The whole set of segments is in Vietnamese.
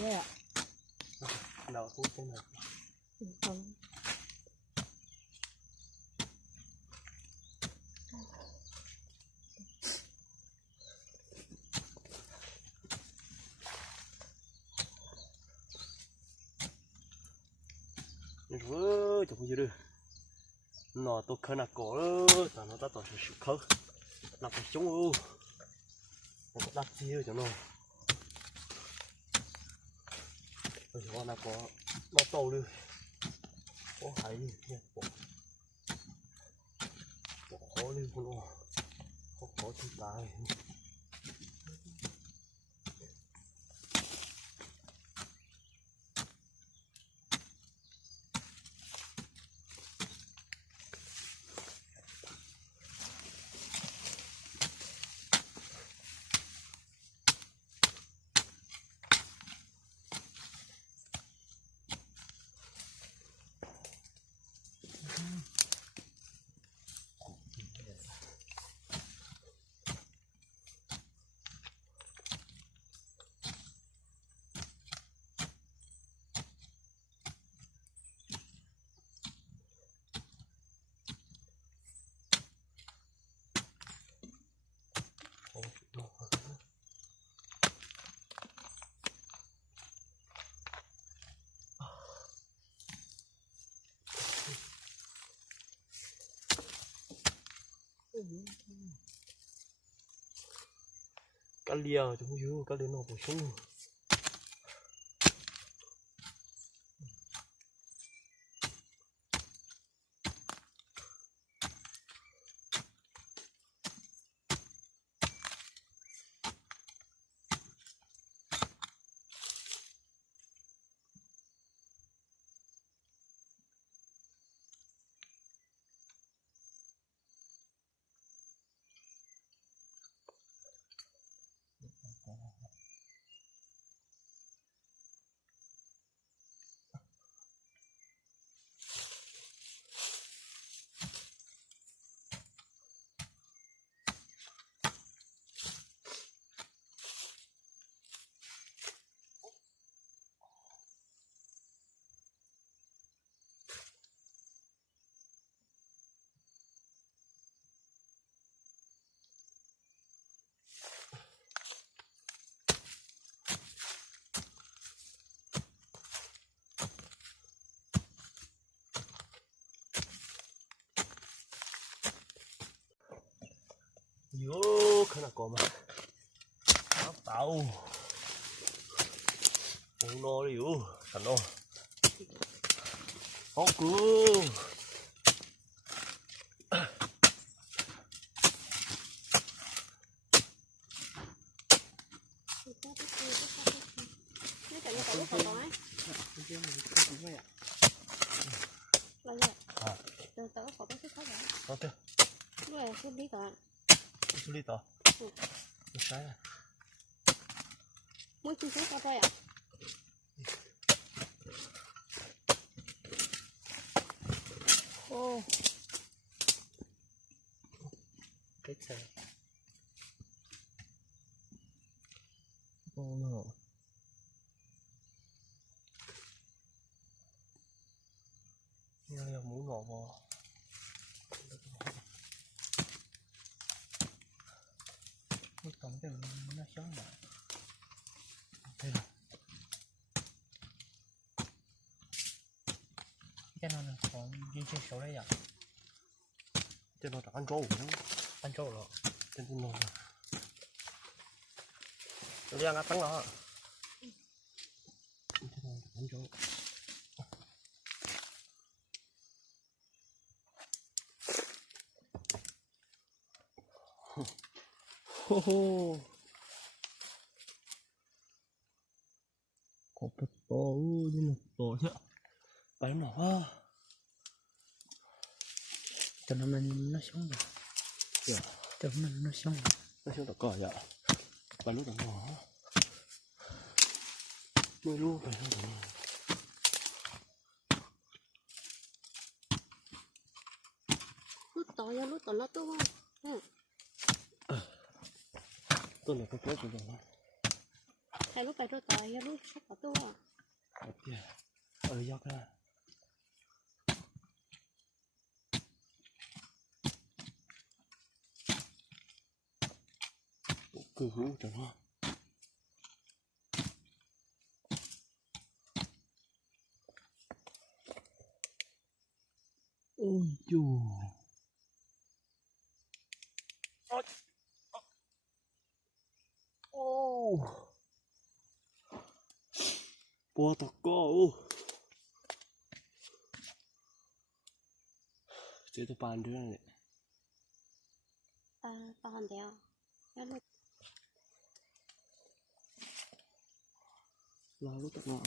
Vậy đấy ạ. Nào cũng thế này. Không. Vớ chụp gì được. Nó tôi khơi nạc cổ đó, nó ta tỏ sự khơi. Nạc cổ chống ưu. Nó có đắt chi rồi cho nó. Bây giờ nạc cổ nó tàu đi. Có hay đi, bỏ khó đi con nó. Khó thì tài. Cá liều chứ không dữ, cá liều nó bổ sung. Yo, khá là có mà. Áo tàu. Không no đi ưu, thật no. Không cứ. Ok. Rồi, cứ đi cả. Xử lý tỏ. Một cái này. Muốn chú có thôi ạ? Ô. Cái xe. Ô no. Nghe muốn ngọt vào. Cái cổng cái nó sống lại. Đây rồi. Cái nó còn duy trì số đấy à? Cho nó ăn trâu nữa. Ăn trâu rồi. Trên con nó. Tôi đang ăn trắng nó. Ăn trâu. Ho ho. Có một to nhưng mà to chứ. Cái nó ha. Cho nó sống rồi. Dạ. Cho nó sống. Nó sống được cỏ dạ. Cái lúc đó nó. Nuôi luôn phải không được. Lút tỏ nó tốt không? Tôi là cái của nó. Hay hay lúc phải tôi tỏi hay lúc sắp vào tôi à dốc ra cứ hú cho nó ôi chù ô bò tóc cô chế tôi bàn đứa này bàn đéo cái lúc là lúc tận ngọn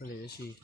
cái này gì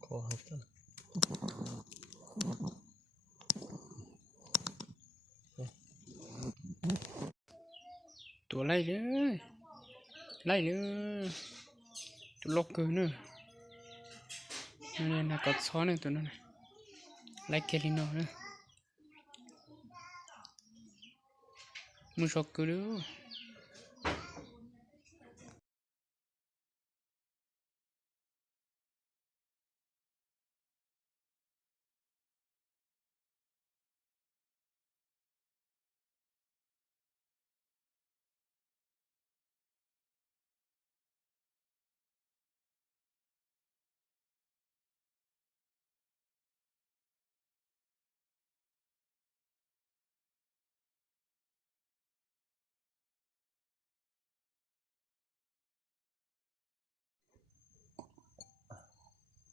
khó học lắmตัวไล่เลยไล่เลยตัวล็อกเกอร์เนอะนั่นน่ะกดซ้อนเนี่ยตัวนั้นไล่เกลิโน่เนอะมึงช็อกเกอร์เลย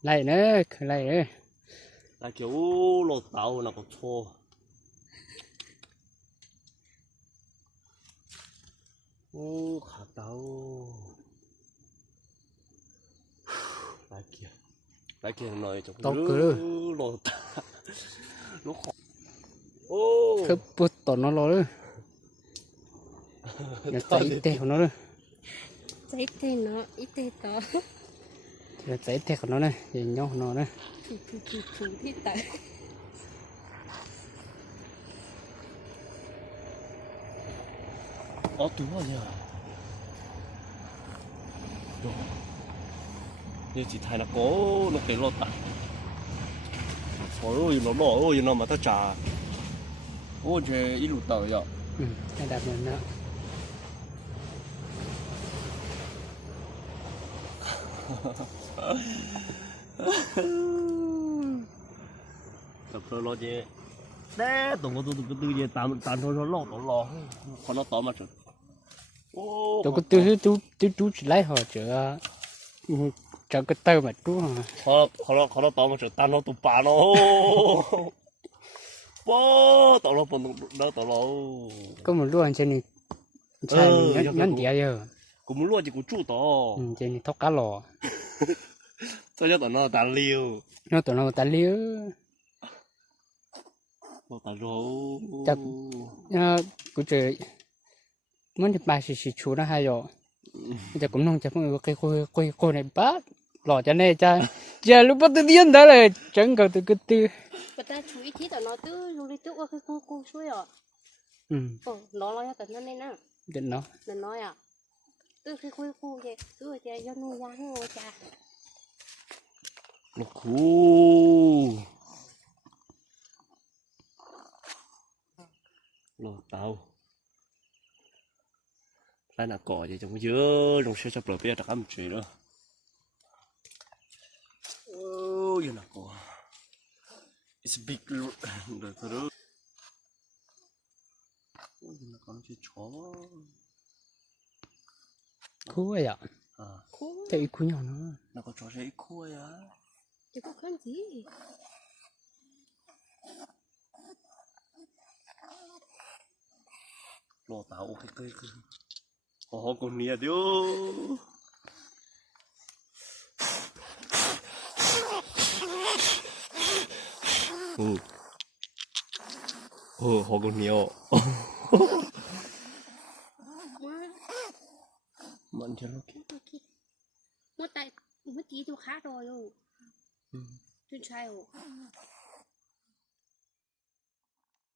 ไล่เนอะไล่เลย là kiểu lột tàu là có thô ô khả tàu lại kia nói cho tóc cứ lột nó khó ô cứ bứt tỏ nó lo nữa nó cháy tè của nó nữa cháy tên nó ít tên đó nó cháy tè của nó này thì nhau nó này chủ thì tại đúng rồi nhờ như chỉ thay là có nó cái lột tả ôi nó lỏ ôi nó mà ta trả ôi chơi ít lụt tàu vậy hay đạp mình nữa tập rồi lo gì đấy tổng có tôi cái tư gì tạm tạm thôi nó lo còn nó to mà trời tôi có tôi chú chỉ lấy họ chữa cho cái tơ mà chú khó nó to mà trời tan nó tụt bà nó bố tao nó còn đỡ tao nó có một lúc anh trên này nhắn địa giờ cũng muốn luôn chỉ cũng chú to trên này thóc cá lò sao cho tao nó tan liêu nó tụi nó ta liếu nó tan rồi chắc cứ chơi muốn đi bài xì chú nó hay rồi giờ cũng nông chắc mọi cái cô này bát lò cho nên cha giờ lúc bắt tự nhiên đó là chẳng cầu từ cái tư người ta chú ý tí tao nó tư lúc đi trước cái cô suối à nó lo cho tao nó nên à định nó nên nói à tư cái cô vậy tư vậy do nuôi ra nuôi cha nó cool lò tàu lại là cỏ thì chúng dứa đồng xe chập lửa bia đặc âm chuyện đó oh giờ là cỏ it's big rồi thôi đó ôi giờ là con chơi chó Khô vậy ạ? Khô. Tại khô nhỏ nó. Nó có chó sẽ khô à? Chứ có khăn gì? Lò tàu cái con nia điêu. Họ con nia. Mặn chưa lúc kia. Một tí tôi khác rồi. Tôi trai rồi.